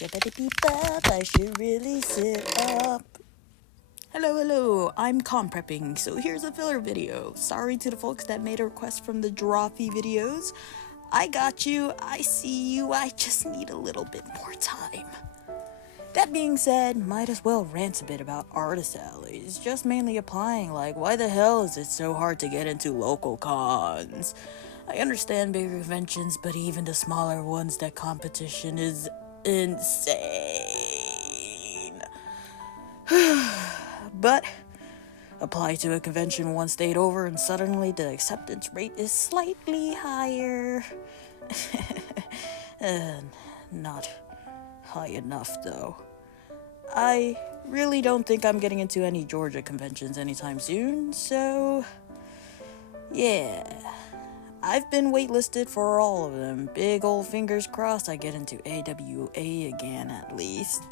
I should really sit up. Hello, I'm com prepping, so here's a filler video. Sorry to the folks that made a request from the drawfee videos. I got you, I see you, I just need a little bit more time. That being said, might as well rant a bit about artist alleys, just mainly applying like, why the hell is it so hard to get into local cons? I understand bigger conventions, but even the smaller ones, that competition is insane. But apply to a convention one state over and suddenly the acceptance rate is slightly higher. Not high enough though. I really don't think I'm getting into any Georgia conventions anytime soon, so yeah. I've been waitlisted for all of them. Big ol' fingers crossed I get into AWA again at least.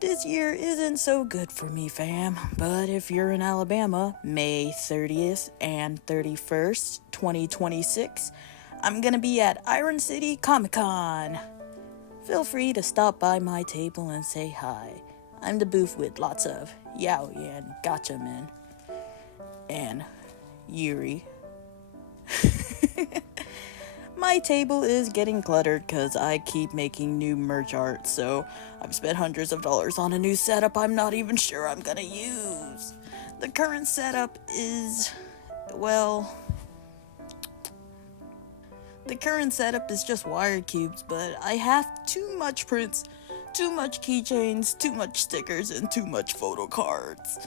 This year isn't so good for me, fam, but if you're in Alabama, May 30th and 31st, 2026, I'm gonna be at Iron City Comic-Con. Feel free to stop by my table and say hi. I'm the booth with lots of Yao and Gotcha Men. And Yuri. My table is getting cluttered because I keep making new merch art, so I've spent hundreds of dollars on a new setup I'm not even sure I'm gonna use. The current setup is, just wire cubes, but I have too much prints, too much keychains, too much stickers, and too much photo cards.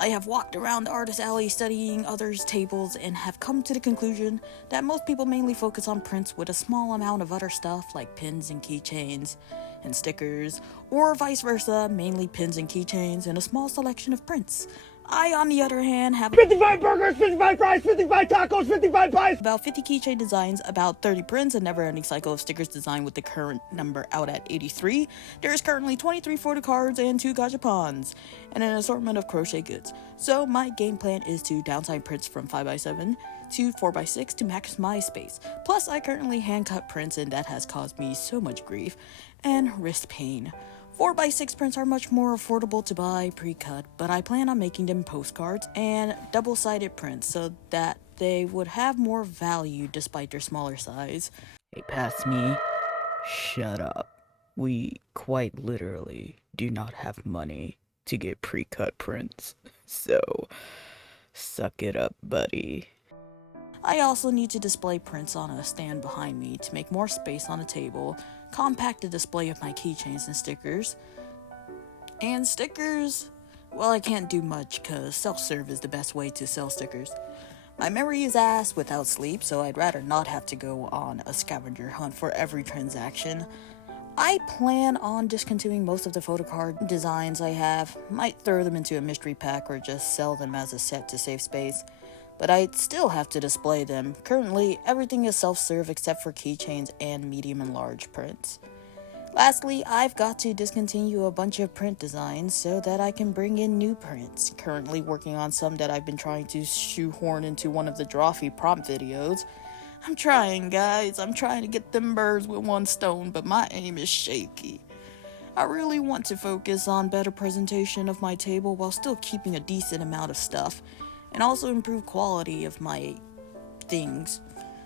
I have walked around the artist alley studying others' tables and have come to the conclusion that most people mainly focus on prints with a small amount of other stuff like pins and keychains and stickers, or vice versa, mainly pins and keychains and a small selection of prints. I, on the other hand, have 55 burgers, 55 fries, 55 tacos, 55 pies, about 50 keychain designs, about 30 prints, a never-ending cycle of stickers designed with the current number out at 83. There is currently 23 photo cards and 2 gachapons, and an assortment of crochet goods. So my game plan is to downsize prints from 5x7 to 4x6 to maximize space. Plus, I currently hand-cut prints, and that has caused me so much grief and wrist pain. 4x6 prints are much more affordable to buy pre-cut, but I plan on making them postcards and double-sided prints so that they would have more value despite their smaller size. Hey, pass me. Shut up. We quite literally do not have money to get pre-cut prints, so suck it up, buddy. I also need to display prints on a stand behind me to make more space on the table, compact the display of my keychains and stickers. And stickers? Well, I can't do much because self-serve is the best way to sell stickers. My memory is ass without sleep, so I'd rather not have to go on a scavenger hunt for every transaction. I plan on discontinuing most of the photo card designs I have, might throw them into a mystery pack or just sell them as a set to save space. But I'd still have to display them. Currently, everything is self-serve except for keychains and medium and large prints. Lastly, I've got to discontinue a bunch of print designs so that I can bring in new prints. Currently working on some that I've been trying to shoehorn into one of the drawfee prompt videos. I'm trying, guys. I'm trying to get them birds with one stone, but my aim is shaky. I really want to focus on better presentation of my table while still keeping a decent amount of stuff, and also improve quality of my things.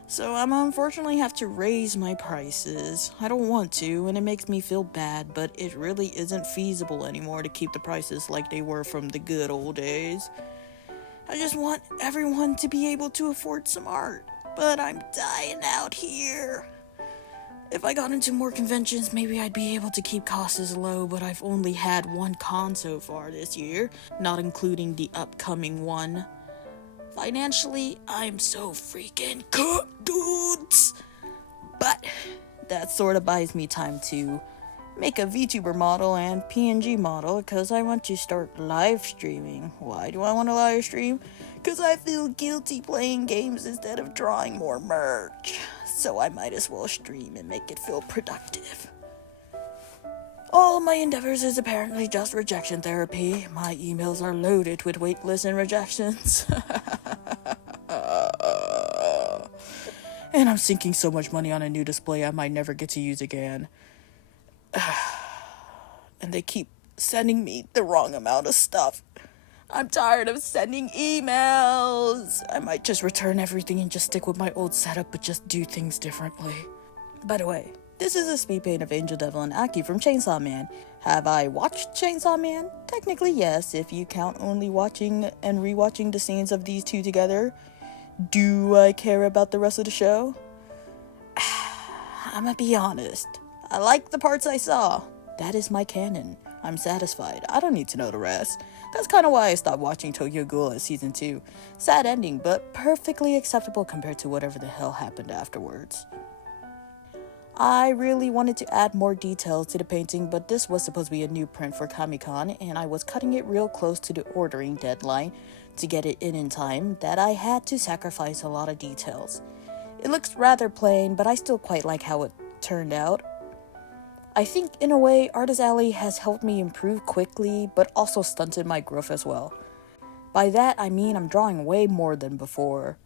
So I'm unfortunately have to raise my prices. I don't want to, and it makes me feel bad, but it really isn't feasible anymore to keep the prices like they were from the good old days. I just want everyone to be able to afford some art, but I'm dying out here. If I got into more conventions, maybe I'd be able to keep costs low, but I've only had one con so far this year, not including the upcoming one. Financially, I'm so freaking cooked, dudes! But that sort of buys me time to make a VTuber model and PNG model, because I want to start live streaming. Why do I want to live stream? Because I feel guilty playing games instead of drawing more merch. So I might as well stream and make it feel productive. All my endeavors is apparently just rejection therapy. My emails are loaded with waitlists and rejections. And I'm sinking so much money on a new display I might never get to use again. and they keep sending me the wrong amount of stuff. I'm tired of sending emails. I might just return everything and just stick with my old setup, but just do things differently. By the way, this is a speed paint of Angel, Devil, and Aki from Chainsaw Man. Have I watched Chainsaw Man? Technically, yes, if you count only watching and rewatching the scenes of these two together. Do I care about the rest of the show? I'ma be honest. I like the parts I saw. That is my canon. I'm satisfied. I don't need to know the rest. That's kind of why I stopped watching Tokyo Ghoul at season 2. Sad ending, but perfectly acceptable compared to whatever the hell happened afterwards. I really wanted to add more details to the painting, but this was supposed to be a new print for Comic-Con, and I was cutting it real close to the ordering deadline to get it in time that I had to sacrifice a lot of details. It looks rather plain, but I still quite like how it turned out. I think, in a way, Artist Alley has helped me improve quickly, but also stunted my growth as well. By that, I mean I'm drawing way more than before.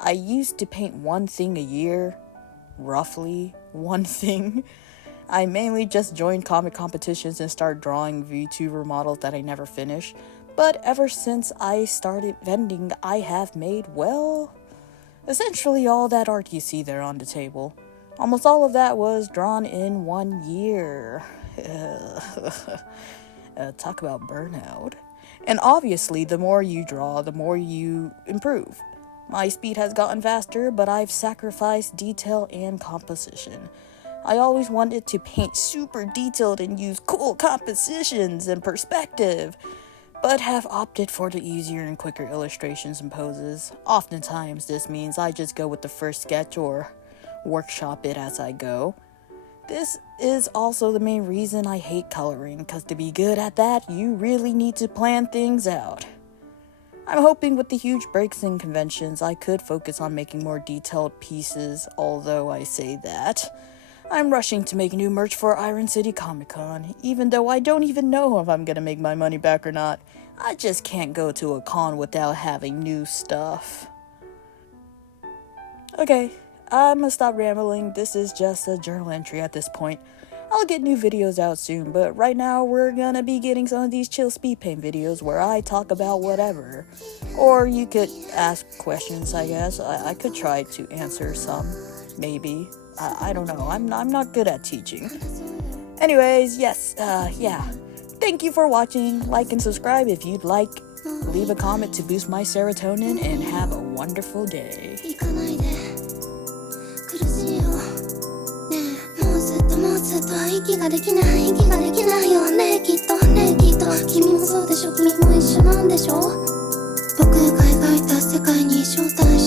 I used to paint one thing a year. Roughly, one thing. I mainly just joined comic competitions and started drawing VTuber models that I never finished. But ever since I started vending, I have made, well, essentially all that art you see there on the table. Almost all of that was drawn in 1 year. Talk about burnout. And obviously, the more you draw, the more you improve. My speed has gotten faster, but I've sacrificed detail and composition. I always wanted to paint super detailed and use cool compositions and perspective, but have opted for the easier and quicker illustrations and poses. Oftentimes, this means I just go with the first sketch or workshop it as I go. This is also the main reason I hate coloring, because to be good at that, you really need to plan things out. I'm hoping with the huge breaks in conventions, I could focus on making more detailed pieces, although I say that. I'm rushing to make new merch for Iron City Comic Con, even though I don't even know if I'm gonna make my money back or not. I just can't go to a con without having new stuff. Okay, I'm gonna stop rambling. This is just a journal entry at this point. I'll get new videos out soon, but right now we're gonna be getting some of these chill speed paint videos where I talk about whatever. Or you could ask questions, I guess. I could try to answer some, maybe. I don't know. I'm not good at teaching. Anyways, yes, yeah. Thank you for watching. Like and subscribe if you'd like. Leave a comment to boost my serotonin, and have a wonderful day. もうずっと息ができないよねきっと君もそうでしょ君も一緒なんでしょ僕が描いた世界に招待